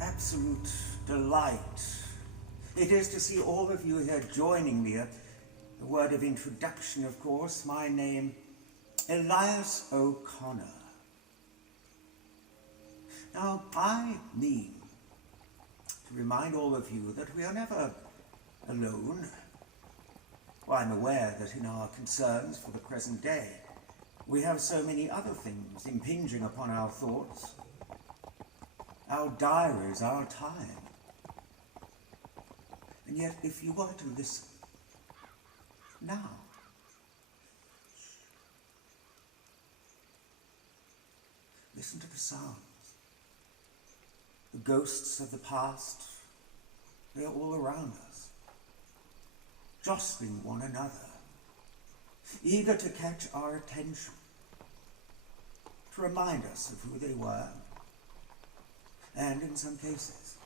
absolute delight it is to see all of you here joining me. A word of introduction, of course. My name, Elias O'Connor. Now, I mean to remind all of you that we are never alone. Well, I'm aware that in our concerns for the present day, we have so many other things impinging upon our thoughts, our diaries, our time. And yet, if you were to listen now, listen to the sounds. The ghosts of the past, they are all around us, jostling one another, eager to catch our attention, to remind us of who they were, and in some cases,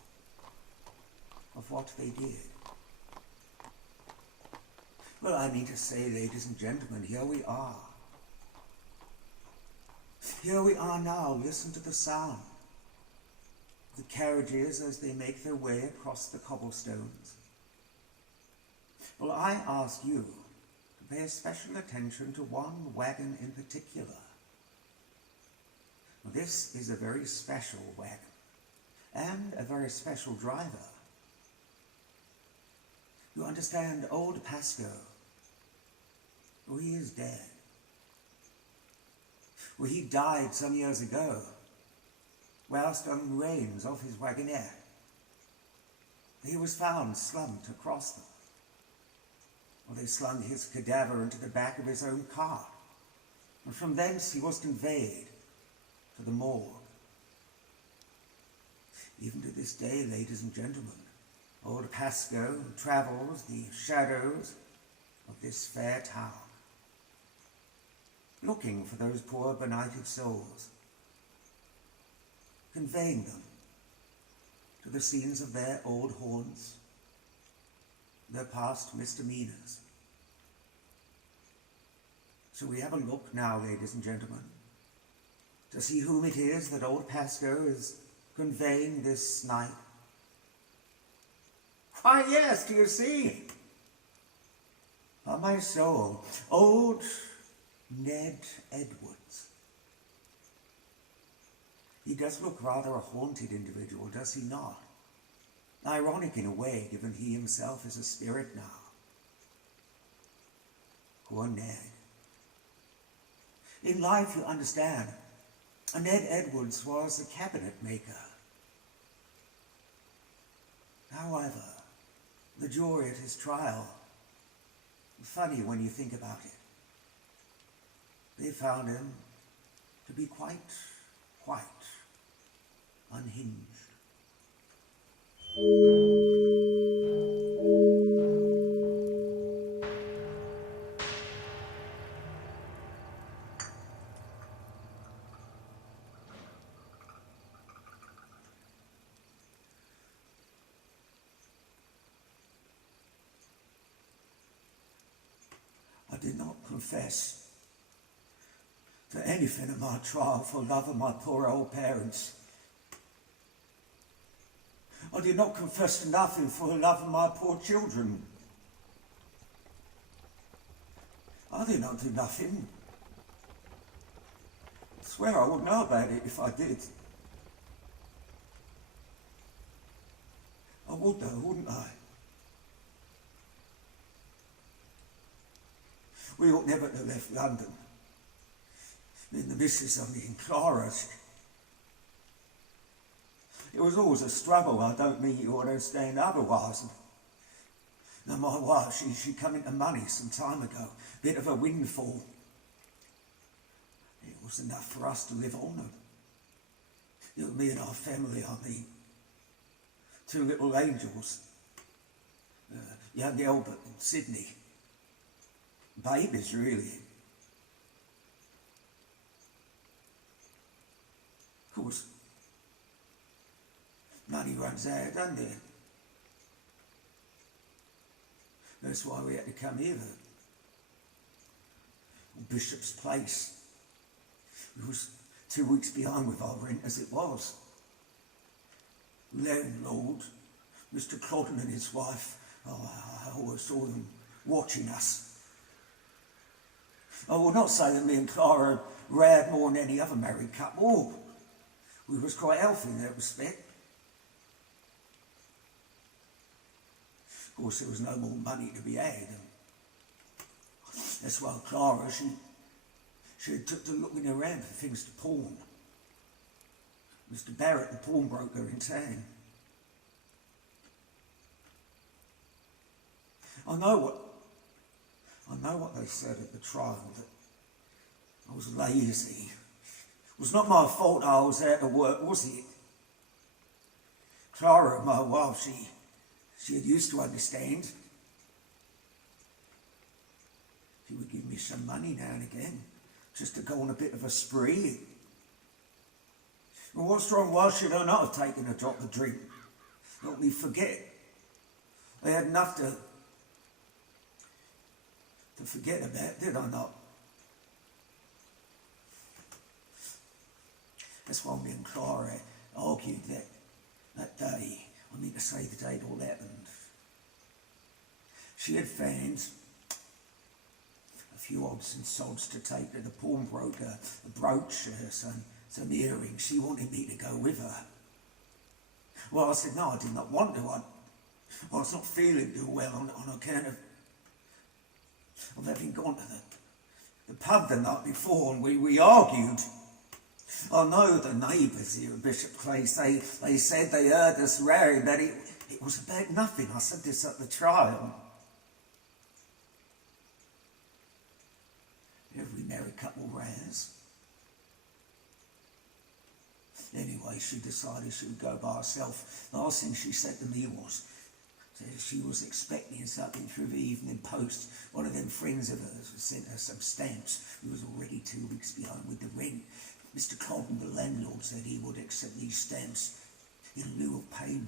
of what they did. Well, I mean to say, ladies and gentlemen, here we are. Here we are now. Listen to the sound. The carriages as they make their way across the cobblestones. Well, I ask you to pay special attention to one wagon in particular. Well, this is a very special wagon and a very special driver. You understand, old Pasco, well, he is dead. Well, he died some years ago, whilst on the reins of his wagonette. He was found slumped across them. Well, they slung his cadaver into the back of his own cart, and from thence he was conveyed to the morgue. Even to this day, ladies and gentlemen, old Pasco travels the shadows of this fair town, looking for those poor benighted souls, conveying them to the scenes of their old haunts, their past misdemeanors. So we have a look now, ladies and gentlemen, to see whom it is that old Pasco is conveying this night. Why, yes, do you see? On my soul, old Ned Edwards. He does look rather a haunted individual, does he not? Ironic in a way, given he himself is a spirit now. Poor Ned. In life, you understand, Ned Edwards was a cabinet maker. However, the jury at his trial, funny when you think about it, they found him to be quite unhinged. I did not confess to anything in my trial for love of my poor old parents. I did not confess to nothing for the love of my poor children. I did not do nothing. I swear I wouldn't know about it if I did. I would though, wouldn't I? We ought never to have left London. In the missus, I mean, Clara. It was always a struggle. I don't mean you understand otherwise. Now, my wife, she come into money some time ago. Bit of a windfall. It was enough for us to live on. You know, me and our family, I mean. Two little angels. Young Albert and Sydney. Babies, really. Of course, money runs out, doesn't it? That's why we had to come here. Bishop's Place. It was 2 weeks behind with our rent as it was. landlord, Mr. Clodden and his wife, I always saw them watching us. I will not say that me and Clara rowed more than any other married couple. We was quite healthy in that respect. Of course, there was no more money to be had. That's why Clara, she took to looking around for things to pawn. Mr. Barrett, the pawnbroker in town. I know what they said at the trial, that I was lazy. It was not my fault I was out of work, was it? Clara, my wife, she had used to understand. She would give me some money now and again, just to go on a bit of a spree. And what's wrong? Why should I not have taken a drop of drink? Let me forget. I had enough to forget about, did I not? That's why me and Clara argued that day. I mean to say the day it all happened. She had found a few odds and sods to take to the pawnbroker, a brooch, some earrings. She wanted me to go with her. Well, I said no, I did not want to. I was not feeling too well on account of having gone to the pub the night before, and we argued. I know the neighbours here at Bishop Place, they said they heard us rowing, but it was about nothing. I said this at the trial. Every married couple rows. Anyway, she decided she would go by herself. The last thing she said to me was that she was expecting something through the evening post. One of them friends of hers sent her some stamps. He was already 2 weeks behind with the rent. Mr. Clodden, the landlord, said he would accept these stamps in lieu of payment.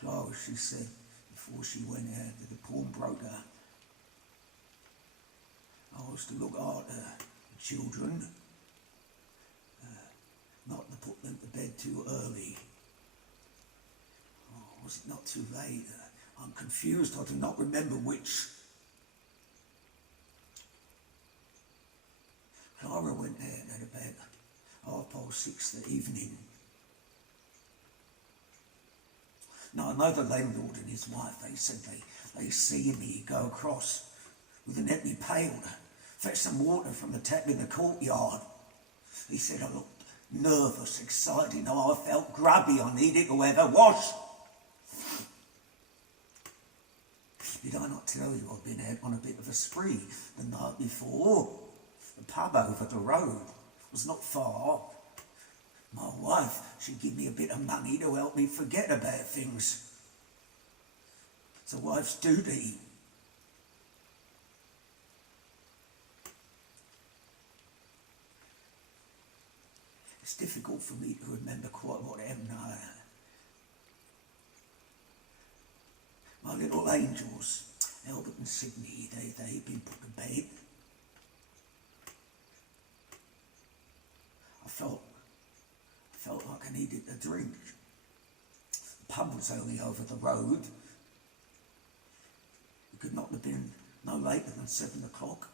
Clara, she said, before she went out to the pawnbroker, I was to look after the children, not to put them to bed too early. Oh, was it not too late? I'm confused, I do not remember which. Clara went out at about 6:30 that evening. Now, I know the landlord and his wife, they said they see me go across with an empty pail to fetch some water from the tap in the courtyard. He said I looked nervous, excited, I felt grubby, I needed to have a wash. Did I not tell you I'd been out on a bit of a spree the night before? The pub over the road was not far. My wife, she'd give me a bit of money to help me forget about things. It's a wife's duty. It's difficult for me to remember quite what happened now. My little angels, Albert and Sydney, they'd been put to bed. I felt like I needed a drink. The pub was only over the road. It could not have been no later than 7 o'clock.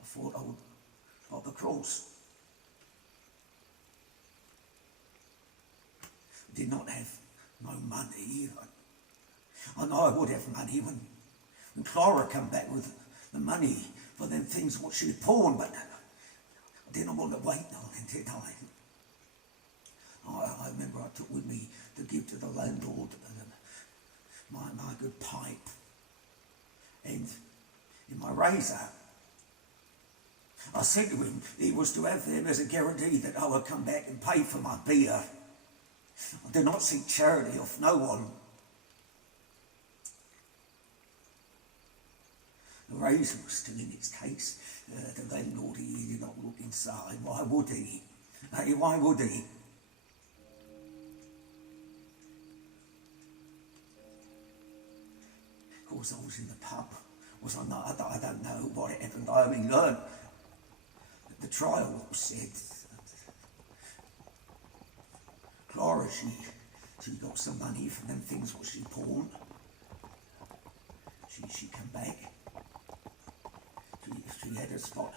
I thought I would pop across. I did not have no money. I know I would have money when Clara come back with the money for them things what she had pawned, but I didn't want to wait on it, did I? I remember I took with me to give to the landlord my good pipe and in my razor. I said to him he was to have them as a guarantee that I would come back and pay for my beer. I do not seek charity off no one. The razor was still in its case. The landlord, he did not look inside. Why would he? Hey, why would he? Of course, I was in the pub. Was I not? I don't know what happened. I only learned at the trial what was said. Clara, she got some money from them things what she pawned. She come back. She had a spot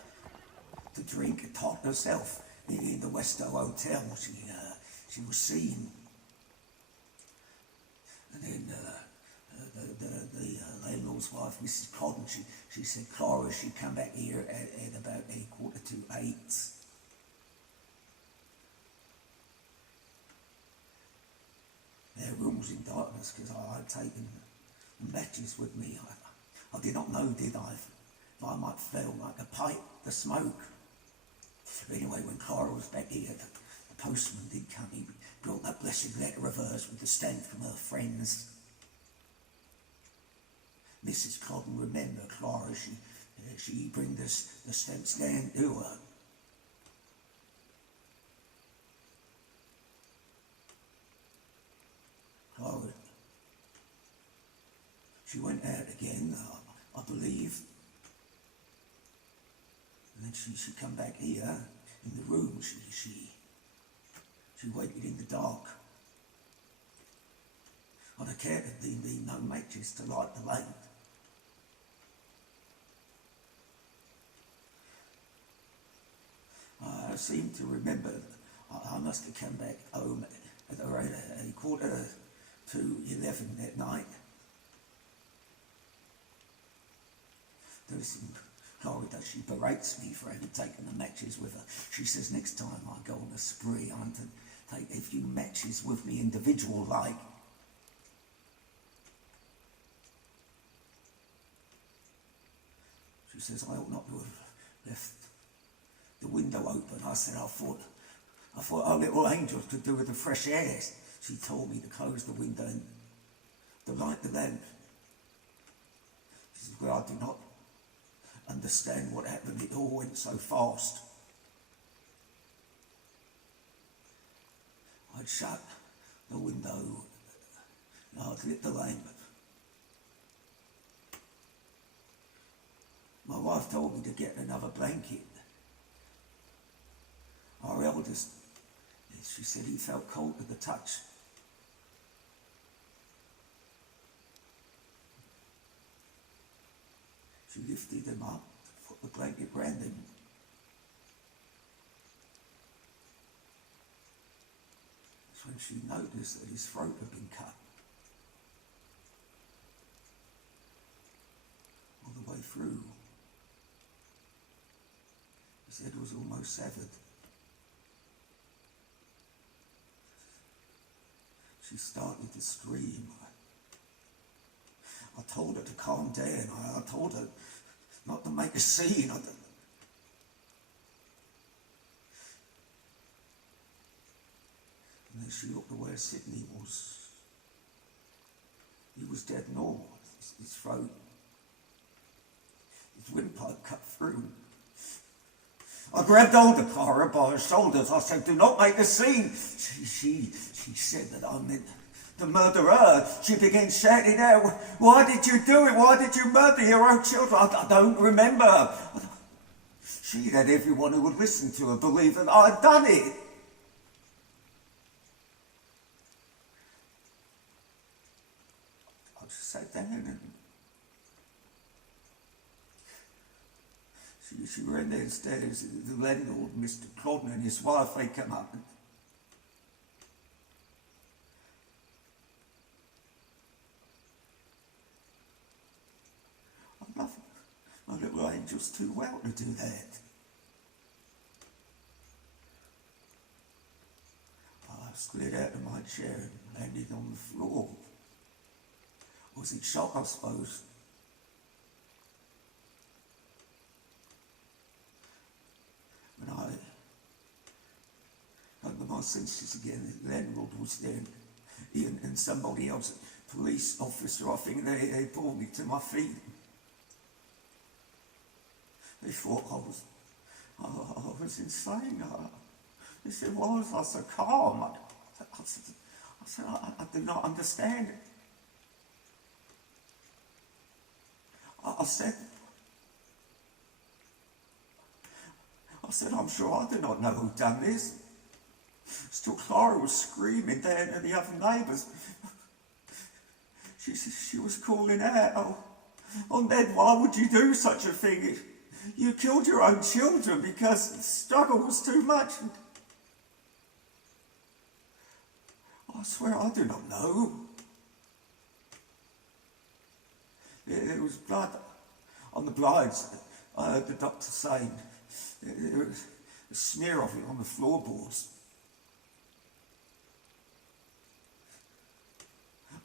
to drink and talk herself in the Westo Hotel. She was seen. And then the landlord's wife, Mrs. Codden, she said, Clara, she'd come back here at about 7:45. Their room was in darkness because I had taken matches with me. I did not know, did I, if I might feel like a pipe, the smoke. But anyway, when Clara was back here, the postman did come. He brought that blessed letter of hers with the stamp from her friends. Mrs. Codden, remember Clara, she bring the stamps down to her. Clara, she went out again, I believe. And then she come back here in the room. She waited in the dark. On account of there being no matches to light the lamp. I seem to remember I must have come back home at around 11:45 that night. Clara, she berates me for having taken the matches with her. She says next time I go on a spree, I'm to take a few matches with me individual like. She says I ought not to have left the window open. I said I thought our little angels could do with the fresh air. She told me to close the window and to light the lamp. She says, well, I do not understand what happened. It all went so fast. I'd shut the window, I'd lit the lamp. My wife told me to get another blanket. Our eldest, she said he felt cold to the touch. She lifted him up, put the blanket round him. That's when she noticed that his throat had been cut. All the way through. His head was almost severed. She started to scream. I told her to calm down. I told her not to make a scene. And then she looked at where Sydney was. He was dead normal. His throat, his windpipe cut through. I grabbed hold of Clara by her shoulders. I said, do not make a scene. She said that I meant to murder her. She began shouting out, why did you do it? Why did you murder your own children? I don't remember. She had everyone who would listen to her believe that I'd done it. I just sat down and she ran downstairs. The landlord, Mr. Codden, and his wife, they come up. And I love my little angels too well to do that. I slid out of my chair and landed on the floor. Was in shock, I suppose. When I under my senses again, the landlord was there, and somebody else, police officer, I think they pulled me to my feet. They thought I was insane. They said, why was I so calm? I said, I do not understand it. I said, I'm sure I do not know who done this. It's Still Clara was screaming down to the other neighbours. She was calling out, oh Ned, why would you do such a thing? You killed your own children because the struggle was too much. And I swear I do not know. There was blood on the blinds. I heard the doctor saying there was a smear of it on the floorboards.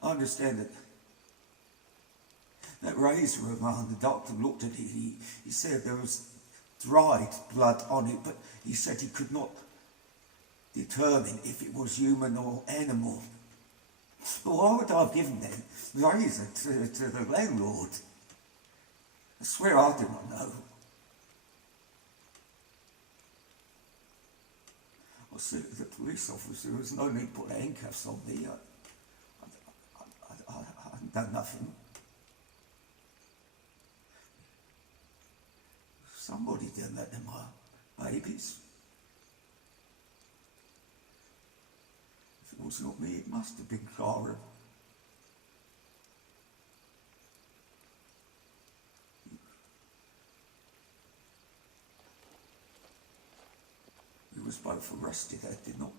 I understand that razor of mine, the doctor looked at it, he said there was dried blood on it, but he said he could not determine if it was human or animal. But why would I have given them the razor to the landlord? I swear I do not know. I said to the police officer, there was no need to put handcuffs on me. I hadn't done nothing. Somebody did that to my babies. If it was not me, it must have been Clara. We was both arrested. I did not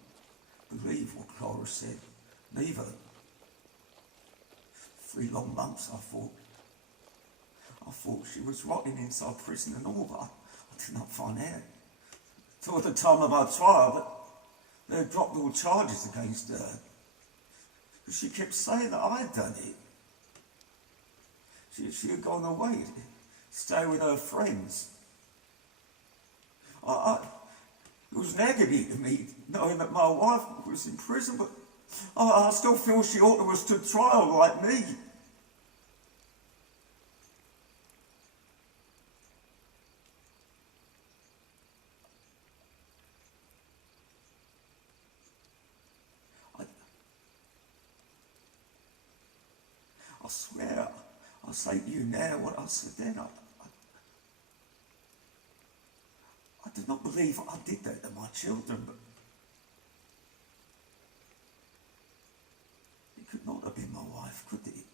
believe what Clara said. Neither. 3 long months, I thought she was rotting inside prison and all, but I did not find out. Till at the time of our trial that they had dropped all charges against her. But she kept saying that I had done it. She had gone away to stay with her friends. It was an agony to me knowing that my wife was in prison, but I still feel she ought to have stood trial like me. I swear, I'll say to you now what I said then. I did not believe I did that to my children, but it could not have been my wife, could it?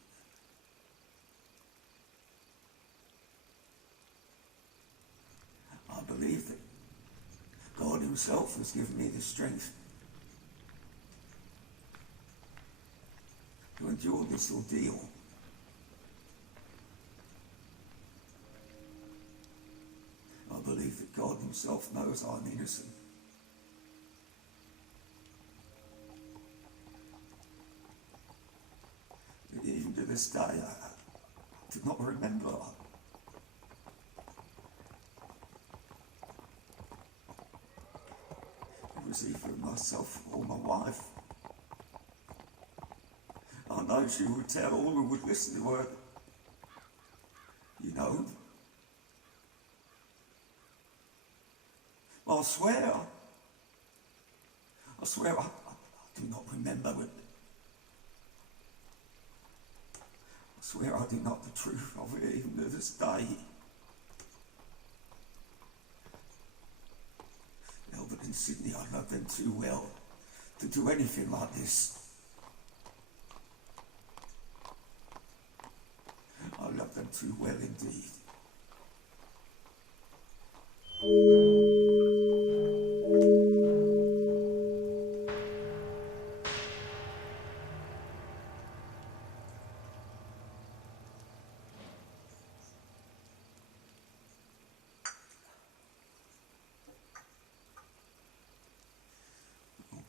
I believe that God himself has given me the strength to endure this ordeal. I believe that God himself knows I'm innocent. But even to this day, I do not remember. It was either myself or my wife. I know she would tell all who would listen to her, you know. I swear I do not remember it. I swear I do not the truth of it even to this day. Albert and Sydney, I love them too well to do anything like this. I love them too well indeed.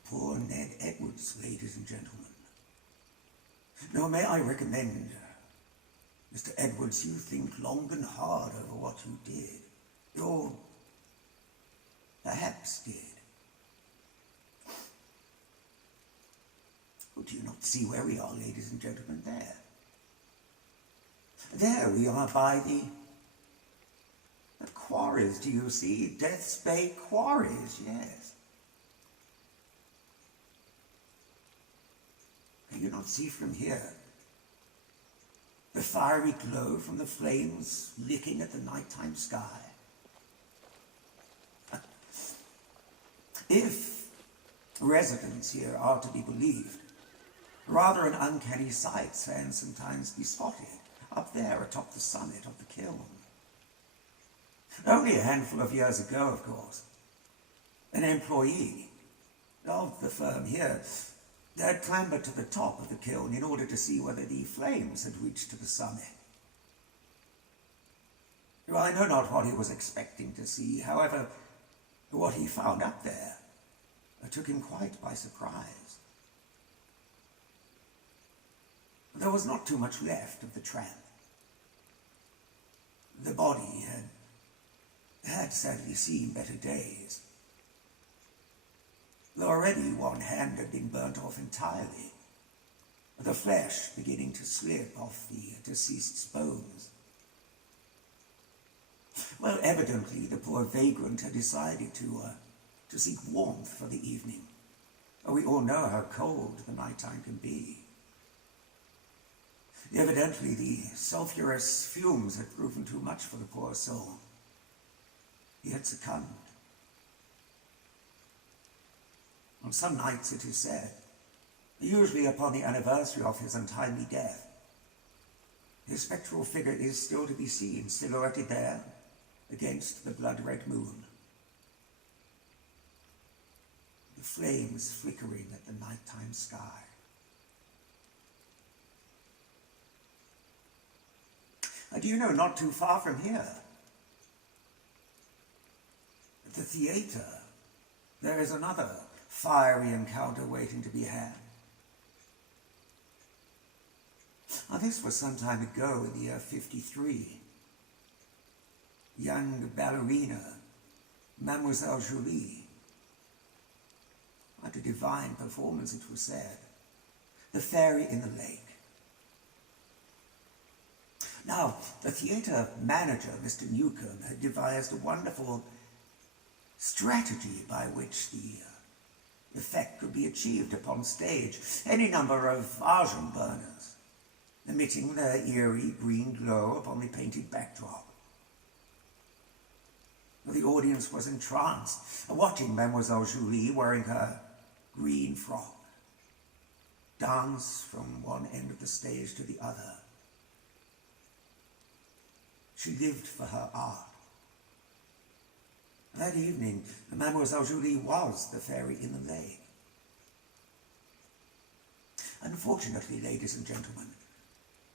Poor Ned Edwards, ladies and gentlemen. Now may I recommend, Mr. Edwards, you think long and hard over what you did. Or perhaps did. Well, do you not see where we are, ladies and gentlemen? There we are by the quarries, do you see? Death's Bay quarries, yes. Can you not see from here the fiery glow from the flames licking at the nighttime residents here are to be believed. Rather an uncanny sight can sometimes be spotted up there atop the summit of the kiln. Only a handful of years ago, of course, an employee of the firm here had clambered to the top of the kiln in order to see whether the flames had reached to the summit. Well, I know not what he was expecting to see. However, what he found up there took him quite by surprise. There was not too much left of the tramp. The body had sadly seen better days. Though already one hand had been burnt off entirely, the flesh beginning to slip off the deceased's bones. Well, evidently the poor vagrant had decided to seek warmth for the evening. We all know how cold the nighttime can be. Evidently the sulphurous fumes had proven too much for the poor soul. He had succumbed. On some nights, it is said, usually upon the anniversary of his untimely death, his spectral figure is still to be seen, silhouetted there against the blood-red moon. The flames flickering at the nighttime sky. Do you know, not too far from here, at the theatre, there is another fiery encounter waiting to be had. Now, this was some time ago in the year 53. Young ballerina, Mademoiselle Julie, had a divine performance, it was said. The Fairy in the Lake. Now, the theatre manager, Mr. Newcomb, had devised a wonderful strategy by which the effect could be achieved upon stage. Any number of argent burners, emitting their eerie green glow upon the painted backdrop. The audience was entranced, watching Mademoiselle Julie wearing her green frock dance from one end of the stage to the other. She lived for her art. That evening, Mademoiselle Julie was the fairy in the lake. Unfortunately, ladies and gentlemen,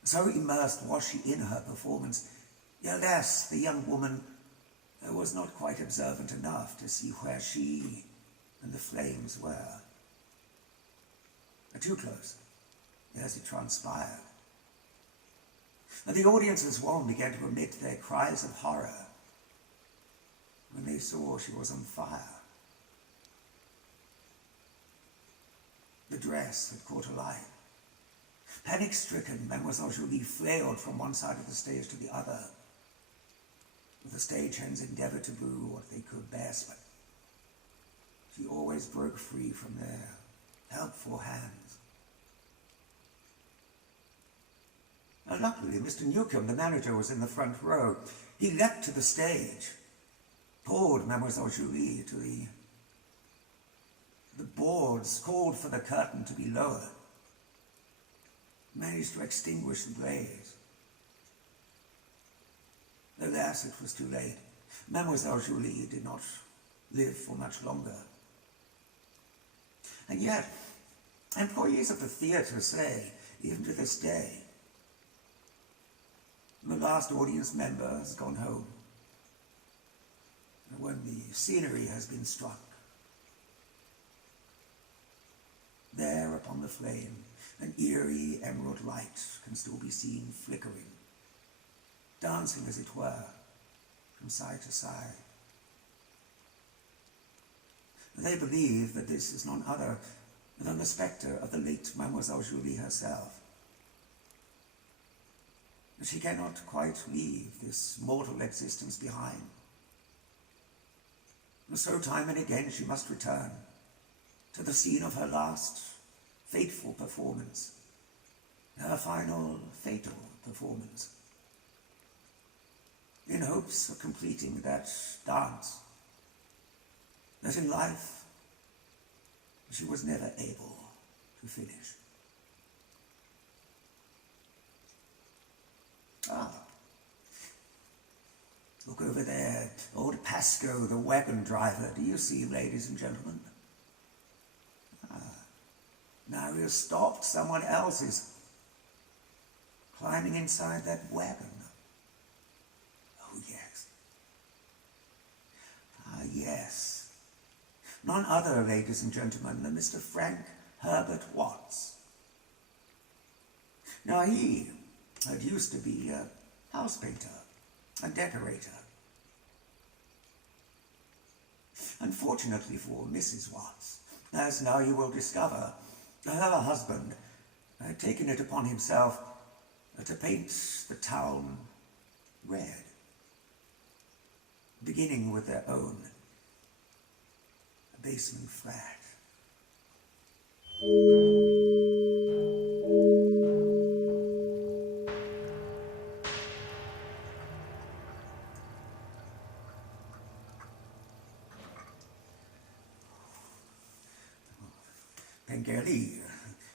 so immersed was she in her performance, alas, the young woman was not quite observant enough to see where she and the flames were. Too close, as it transpired. And the audience as one began to emit their cries of horror when they saw she was on fire. The dress had caught alight. Panic-stricken, Mademoiselle Julie flailed from one side of the stage to the other. The stagehands endeavored to do what they could best, but she always broke free from their helpful hands. Now, luckily, Mr. Newcomb, the manager, was in the front row. He leapt to the stage, pulled Mademoiselle Julie to the boards, called for the curtain to be lowered, managed to extinguish the blaze. Alas, it was too late. Mademoiselle Julie did not live for much longer. And yet, employees of the theatre say, even to this day, the last audience member has gone home. And when the scenery has been struck, there upon the flame, an eerie emerald light can still be seen flickering, dancing as it were, from side to side. They believe that this is none other than the spectre of the late Mademoiselle Julie herself. She cannot quite leave this mortal existence behind. And so time and again she must return to the scene of her last fateful performance, her final fatal performance, in hopes of completing that dance that in life she was never able to finish. Ah, look over there, old Pasco, the wagon driver. Do you see, ladies and gentlemen? Now you're stopped. Someone else is climbing inside that wagon. Oh, yes. Ah, yes. None other, ladies and gentlemen, than Mr. Frank Herbert Watts. Now, he had used to be a house painter and decorator. Unfortunately for Mrs. Watts, as now you will discover, her husband had taken it upon himself to paint the town red, beginning with their own basement flat. Pengelly,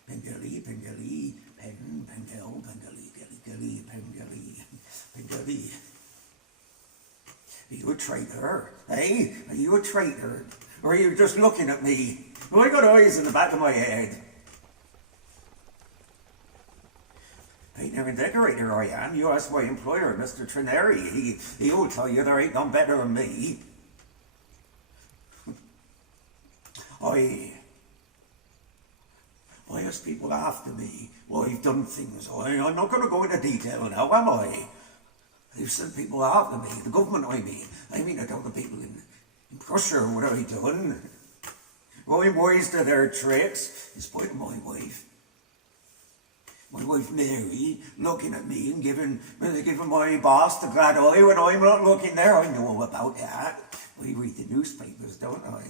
Pengelly, Pengelly, Pen, Pengel, Pengelly, Gelly, Pengelly, Pengelly. Are you a traitor? Hey, are you a traitor? Or are you just looking at me? Well, I got eyes in the back of my head. Painter and decorator I am. You ask my employer, Mr. Trineri. He'll tell you there ain't none better than me. I ask people after me, well, I've done things. I'm not going to go into detail now, am I? They've sent people after me, the government I mean, I don't the people in Prussia, what have I done? I'm wise to their tricks, in spite of my wife. My wife Mary looking at me and giving my boss the glad eye when I'm not looking there. I know all about that. I read the newspapers, don't I?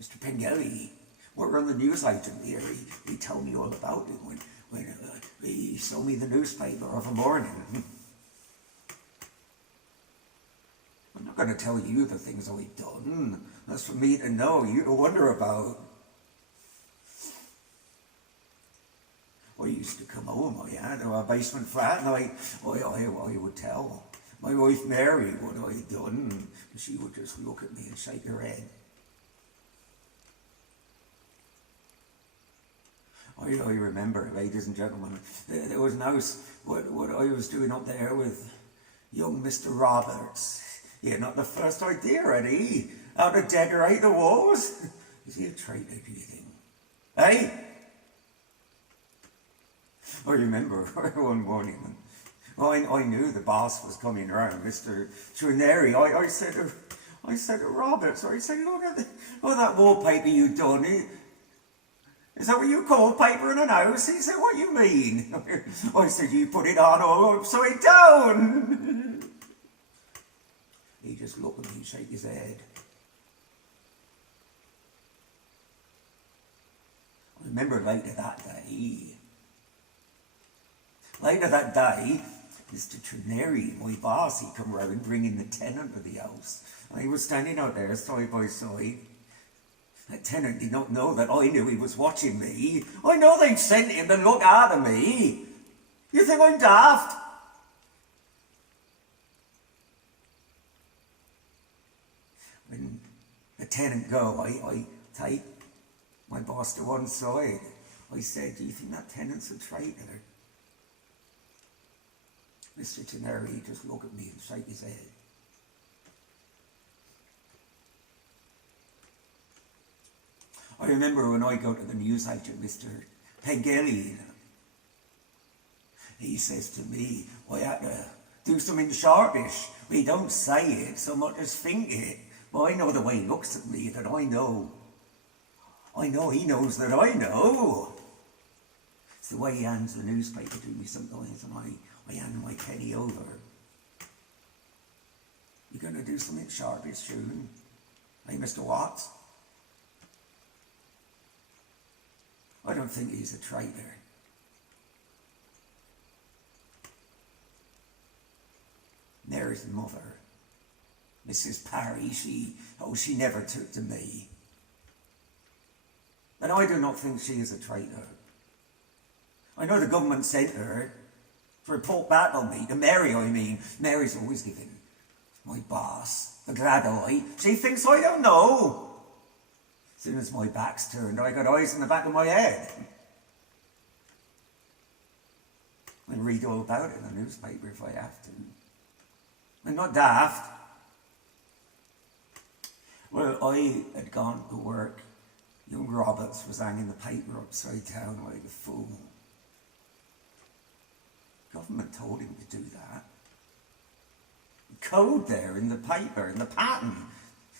Mr. Pengelly, we're on the news item here. He told me all about it when he sold me the newspaper of a morning. I'm not going to tell you the things I've done. That's for me to know, you to wonder about. I used to come home, I had to our basement flat, and I would tell my wife Mary what I'd done, and she would just look at me and shake her head. I remember, ladies and gentlemen, there was an house, what I was doing up there with young Mr. Roberts. He had not the first idea, had he? How to decorate the walls? Is he a traitor, do you think? Hey? I remember one morning, I knew the boss was coming around, Mr. Trineri. I said to Roberts, I said, look at that wallpaper you done. Is that what you call paper in an house? He said, what do you mean? I said, you put it on all upside down. He just looked at me and shake his head. I remember later that day, Mr. Trineri, my boss, he come round bringing the tenant of the house. And he was standing out there side by side. That tenant did not know that I knew he was watching me. I know they'd sent him to look after me. You think I'm daft? When the tenant go, I take my boss to one side. I said, do you think that tenant's a traitor? Mr. Trineri just looked at me and shake his head. I remember when I go to the news agent, Mr. Pengelly, he says to me, I had to do something sharpish. He don't say it so much as think it. But I know the way he looks at me that I know he knows that I know. It's the way he hands the newspaper to me sometimes, and I hand my penny over. You going to do something sharpish soon? Hey, Mr. Watts? I don't think he's a traitor. Mary's mother, Mrs. Parry, she never took to me. and I do not think she is a traitor. I know the government sent her to report back on me, to Mary I mean. Mary's always giving my boss the glad eye. She thinks I don't know. As soon as my back's turned, I got eyes in the back of my head. I read all about it in the newspaper if I have to. I'm not daft. Well, I had gone to work. Young Roberts was hanging the paper upside down like a fool. Government told him to do that. The code there in the paper, in the pattern.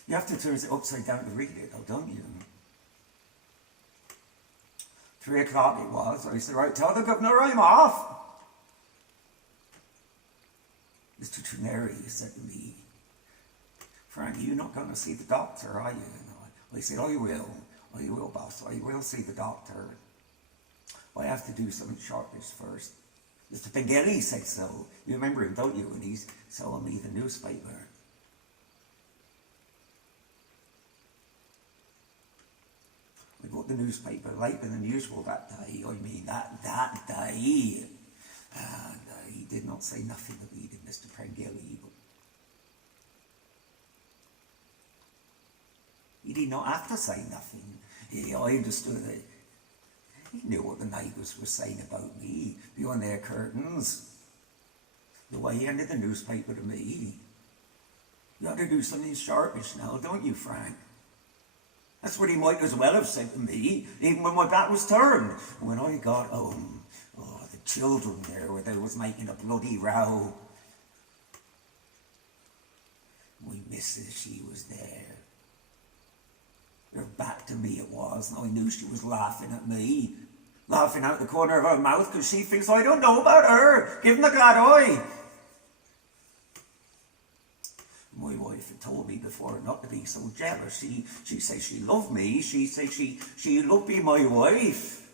You have to turn it upside down to read it, though, don't you? 3 o'clock it was. I said, right, tell the governor I'm off. Mr. Trineri said to me, Frank, you're not going to see the doctor, are you? And I said, I will, boss. I will see the doctor. I have to do something sharpish first. Mr. Pengelly said so. You remember him, don't you? And he's selling me the newspaper. I bought the newspaper later than usual that day. I mean, that day. And he did not say nothing of me, did Mr. Pengelly. He did not have to say nothing. I understood it. He knew what the neighbours were saying about me behind their curtains. The way he handed the newspaper to me. You ought to do something sharpish now, don't you, Frank? That's what he might as well have said to me, even when my back was turned. When I got home, the children there, where they was making a bloody row. My missus, she was there. Her back to me it was, and I knew she was laughing at me. Laughing out the corner of her mouth because she thinks I don't know about her. Give him the glad eye. My wife had told me before not to be so jealous. She said she loved me. She said she loved be my wife.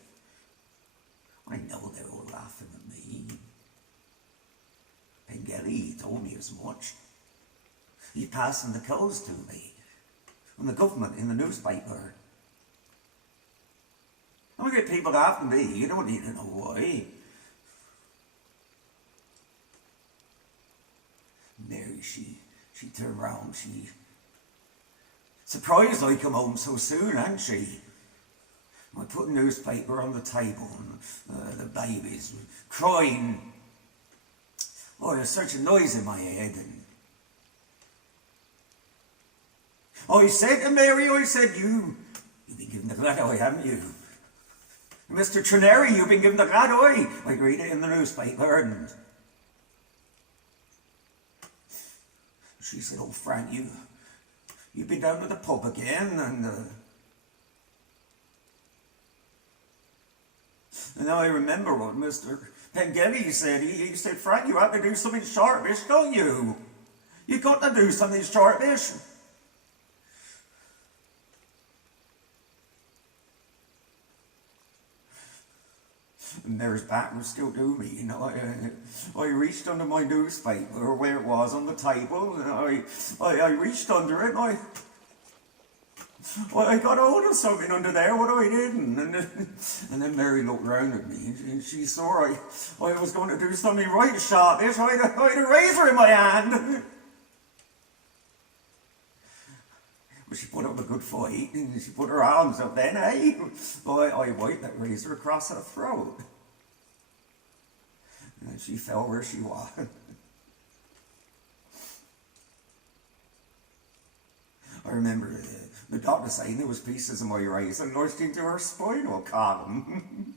I know they're all laughing at me. Pengelly told me as much. He's passing the codes to me. From the government in the newspaper. Don't get people after me. You don't need to know why. Mary, she turned round. She surprised I come home so soon, hadn't she? I put a newspaper on the table and the babies were crying. Oh, there's such a noise in my head. And I said to Mary, you've been given the glad eye, haven't you? Mr. Trineri, you've been given the glad eye. I read it in the newspaper and she said, oh, Frank, you've been down to the pub again and I remember what Mr. Pengelly said. He said, Frank, you have to do something sharpish, don't you? You've got to do something sharpish. And Mary's back was still to me, you know. I reached under my newspaper, or where it was on the table, and I reached under it, and I got hold of something under there, what I didn't. And then Mary looked round at me, and she saw I was going to do something right sharpish. I had a razor in my hand. But she put up a good fight, and she put her arms up then, eh? I wiped that razor across her throat. And she fell where she was. I remember the doctor saying there was pieces of my razor lodged into her spinal column.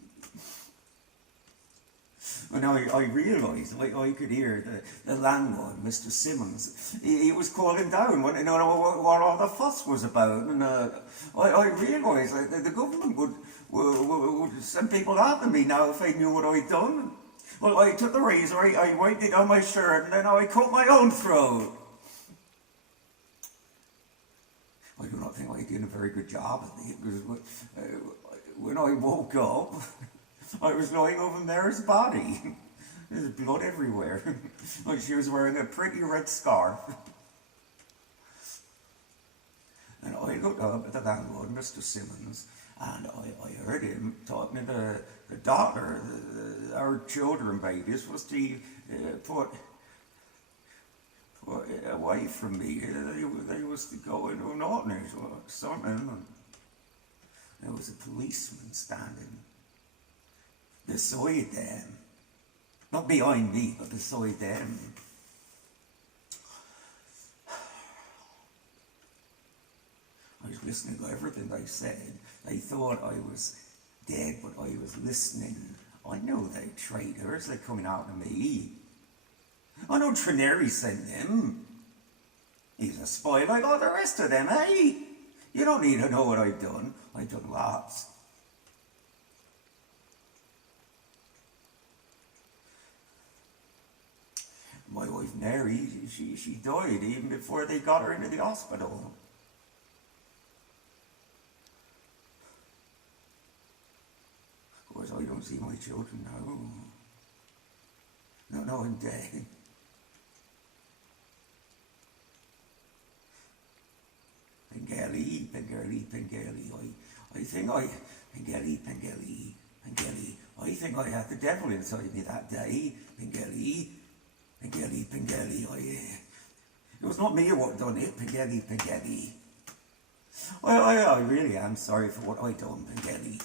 And I realised, I could hear the landlord, Mr. Simmons, he was calling down, wanting to know what all the fuss was about. And I realised that the government would send people after me now if they knew what I'd done. Well, I took the razor, I wiped it on my shirt, and then I cut my own throat. I do not think I did a very good job of it, because when I woke up, I was lying over Mary's body. There's blood everywhere. Like she was wearing a pretty red scarf. And I got up at the landlord, Mr. Simmons, and I heard him talking to the doctor. Our children babies was to put away from me. They was to go into an orphanage or something. And there was a policeman standing beside them. Not behind me, but beside them. I was listening to everything they said. They thought I was dead, but I was listening. I know they're traitors. They're coming out to me. I know Trineri sent them. He's a spy like all the rest of them, eh? You don't need to know what I've done. I've done lots. My wife Mary, she died even before they got her into the hospital. Of course, I don't see my children now. No, I'm dead. Pengelly. I think I had the devil inside me that day. Pengelly. It was not me what done it. Pengelly. I really am sorry for what I done. Pengelly.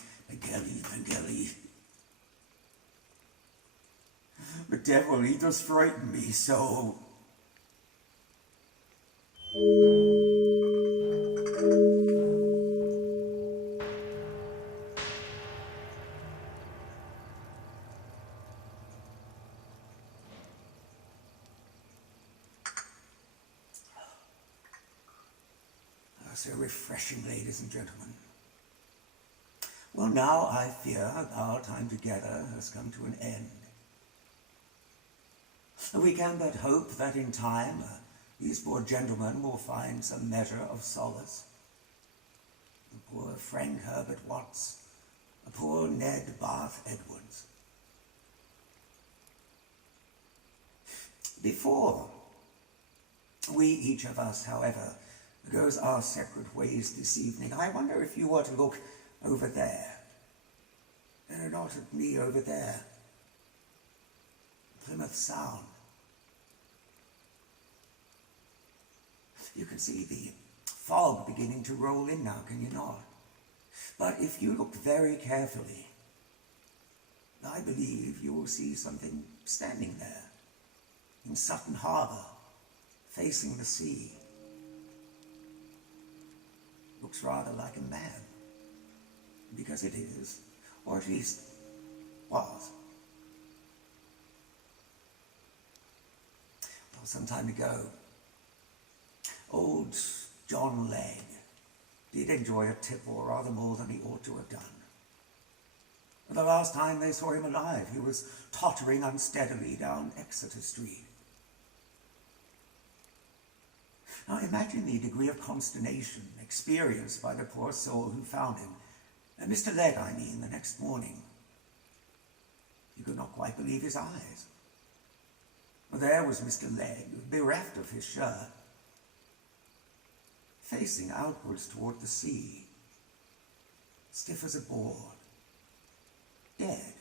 The devil, he does frighten me so. So refreshing, ladies and gentlemen. Well, now I fear our time together has come to an end. We can but hope that in time these poor gentlemen will find some measure of solace. The poor Frank Herbert Watts, the poor Ned Bath Edwards. Before we, each of us, however, goes our separate ways this evening, I wonder if you were to look over there, and not at me over there, Plymouth Sound. You can see the fog beginning to roll in now, can you not? But if you look very carefully, I believe you will see something standing there in Sutton Harbour, facing the sea. Looks rather like a man, because it is, or at least was. Well, some time ago, old John Legg did enjoy a tipple rather more than he ought to have done. The last time they saw him alive, he was tottering unsteadily down Exeter Street. Now imagine the degree of consternation experienced by the poor soul who found him, Mr. Legg, I mean, the next morning. He could not quite believe his eyes. There was Mr. Legg, bereft of his shirt, facing outwards toward the sea, stiff as a board, dead,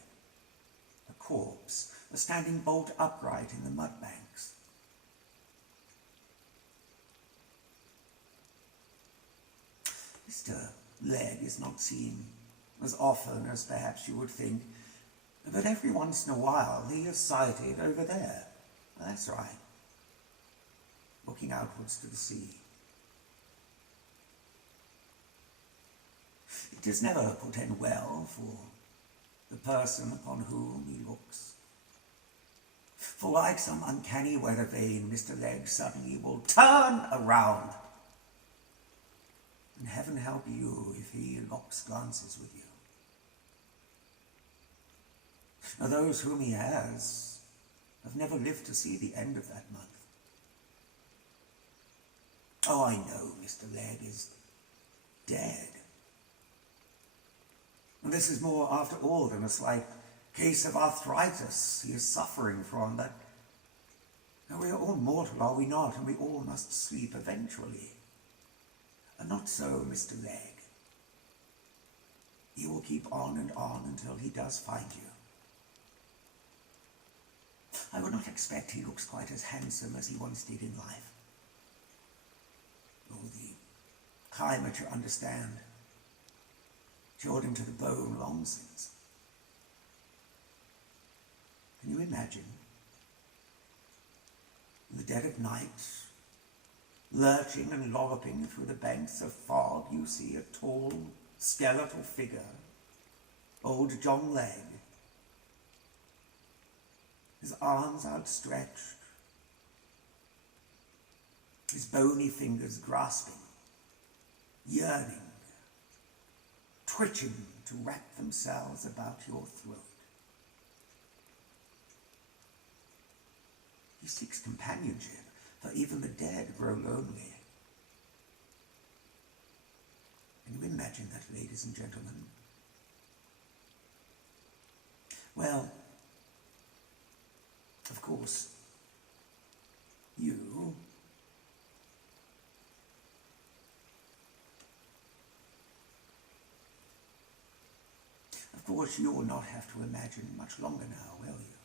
a corpse, standing bolt upright in the mud banks. Mr. Legg is not seen as often as perhaps you would think, but every once in a while he is sighted over there. That's right, looking outwards to the sea. It does never portend well for the person upon whom he looks. For like some uncanny weather vane, Mr. Legg suddenly will turn around. And heaven help you if he locks glances with you. Now those whom he has have never lived to see the end of that month. Oh, I know Mr. Legg is dead. And this is more, after all, than a slight case of arthritis he is suffering from. That we are all mortal, are we not? And we all must sleep eventually. And not so Mr. Legg. He will keep on and on until he does find you. I would not expect he looks quite as handsome as he once did in life. Oh, the climate, you understand, chilled him to the bone long since. Can you imagine? In the dead of night, lurching and lolloping through the banks of fog, you see a tall, skeletal figure, old John Legg, his arms outstretched, his bony fingers grasping, yearning, twitching to wrap themselves about your throat. He seeks companionship, for even the dead grow lonely. Can you imagine that, ladies and gentlemen? Well, of course, you will not have to imagine much longer now, will you?